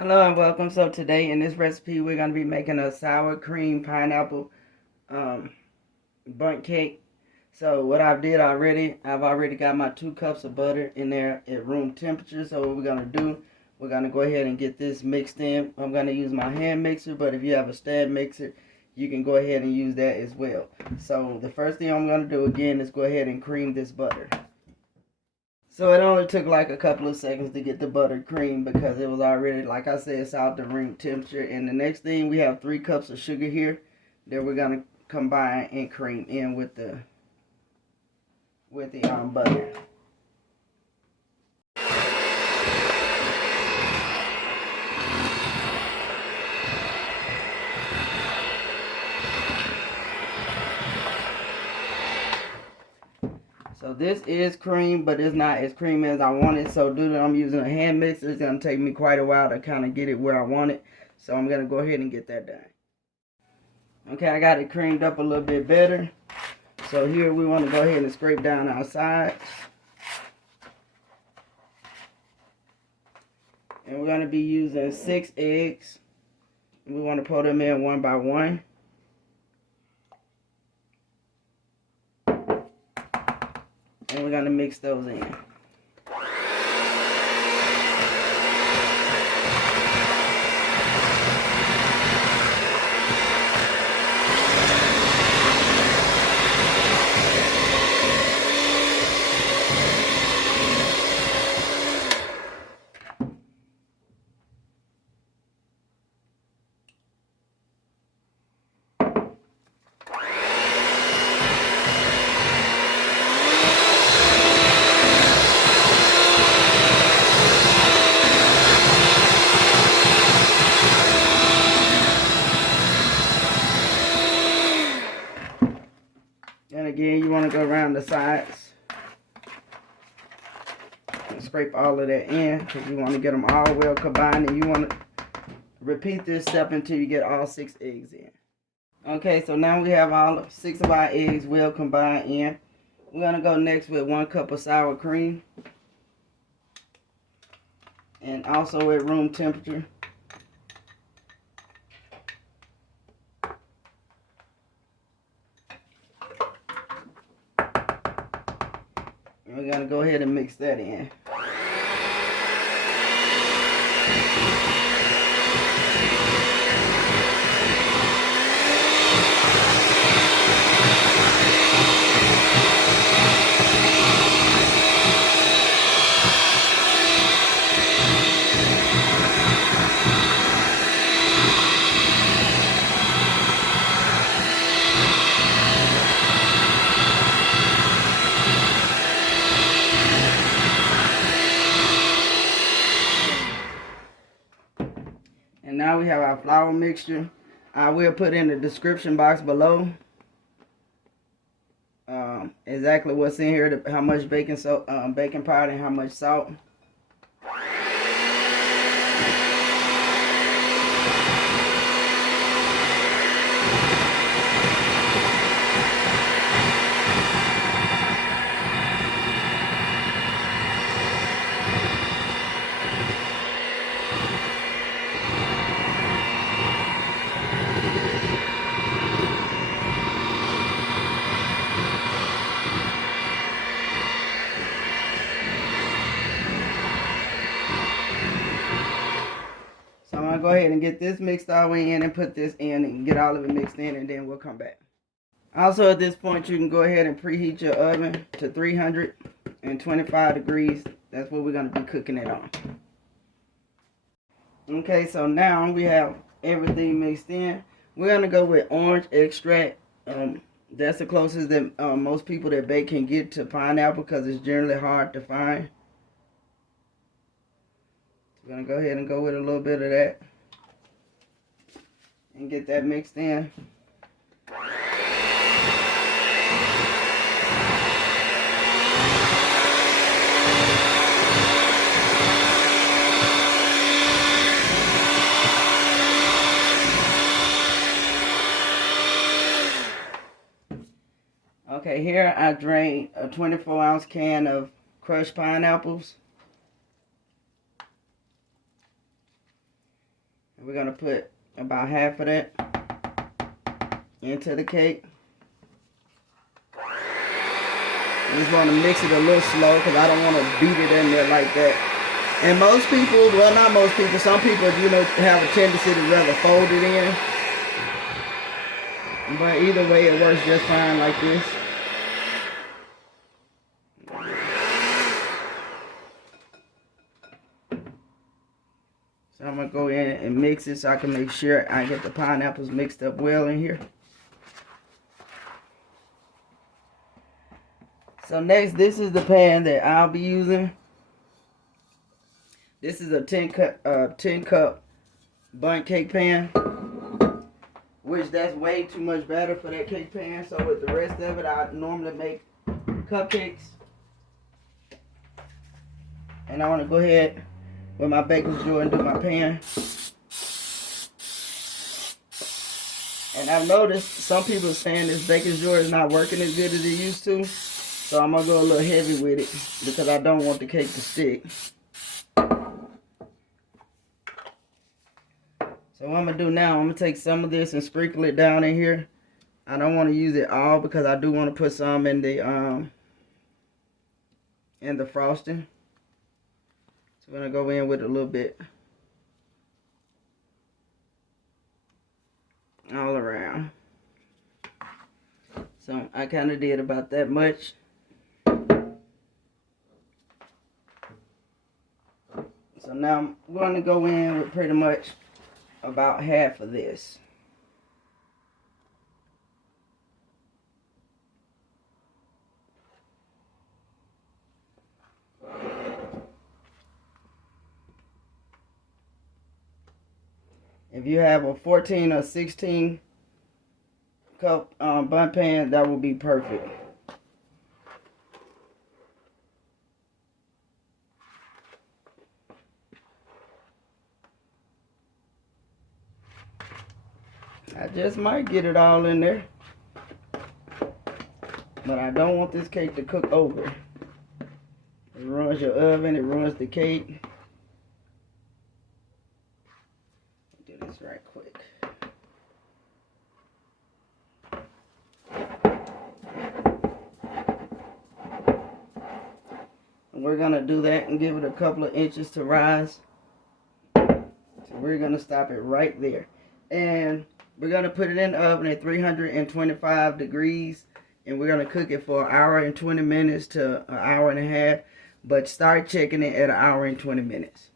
Hello and welcome. So today in this recipe we're going to be making a sour cream pineapple bundt cake. So what I've already got my 2 cups of butter in there at room temperature. So what we're going to do, we're going to go ahead and get this mixed in. I'm going to use my hand mixer, but if you have a stand mixer, you can go ahead and use that as well. So the first thing I'm going to do again is go ahead and cream this butter. So it only took like a couple of seconds to get the butter cream because it was already, like I said, it's out to room temperature. And the next thing, we have 3 cups of sugar here that we're gonna combine and cream in with the butter. So this is cream, but it's not as creamy as I want it. So due to I'm using a hand mixer, it's gonna take me quite a while to kind of get it where I want it. So I'm gonna go ahead and get that done. Okay, I got it creamed up a little bit better. So here we want to go ahead and scrape down our sides. And we're going to be using 6 eggs. We want to pour them in one by one. And we're going to mix those in. And again, you want to go around the sides and scrape all of that in because you want to get them all well combined, and you want to repeat this step until you get all 6 eggs in. Okay, so now we have all 6 of our eggs well combined in. We're going to go next with 1 cup of sour cream, and also at room temperature. We're going to go ahead and mix that in. And now we have our flour mixture. I will put in the description box below exactly what's in here, how much baking powder and how much salt. So I'm going to go ahead and get this mixed all the way in and put this in and get all of it mixed in, and then we'll come back. Also at this point, you can go ahead and preheat your oven to 325 degrees. That's what we're going to be cooking it on. Okay, so now we have everything mixed in. We're going to go with orange extract. That's the closest that most people that bake can get to pineapple because it's generally hard to find. We're going to go ahead and go with a little bit of that and get that mixed in. Okay, here I drained a 24-ounce can of crushed pineapples. And we're gonna put about half of that into the cake. I just want to mix it a little slow because I don't want to beat it in there like that. And most people, well, not most people, some people, you know, have a tendency to rather fold it in. But either way, it works just fine like this. So I'm going to go in and mix it so I can make sure I get the pineapples mixed up well in here. So next, this is the pan that I'll be using. This is a 10 cup bundt cake pan, which that's way too much batter for that cake pan. So with the rest of it, I normally make cupcakes. And I want to go ahead with my baking jar and do my pan. And I've noticed some people are saying this baking jar is not working as good as it used to. So I'm going to go a little heavy with it because I don't want the cake to stick. So what I'm going to do now, I'm going to take some of this and sprinkle it down in here. I don't want to use it all because I do want to put some in the frosting. So I'm going to go in with a little bit all around. So I kind of did about that much. So now I'm going to go in with pretty much about half of this. If you have a 14 or 16 cup bundt pan, that will be perfect. I just might get it all in there, but I don't want this cake to cook over. It ruins your oven, it ruins the cake. Do this right quick. And we're gonna do that and give it a couple of inches to rise. So we're gonna stop it right there. And we're going to put it in the oven at 325 degrees. And we're going to cook it for an hour and 20 minutes to an hour and a half. But start checking it at an hour and 20 minutes.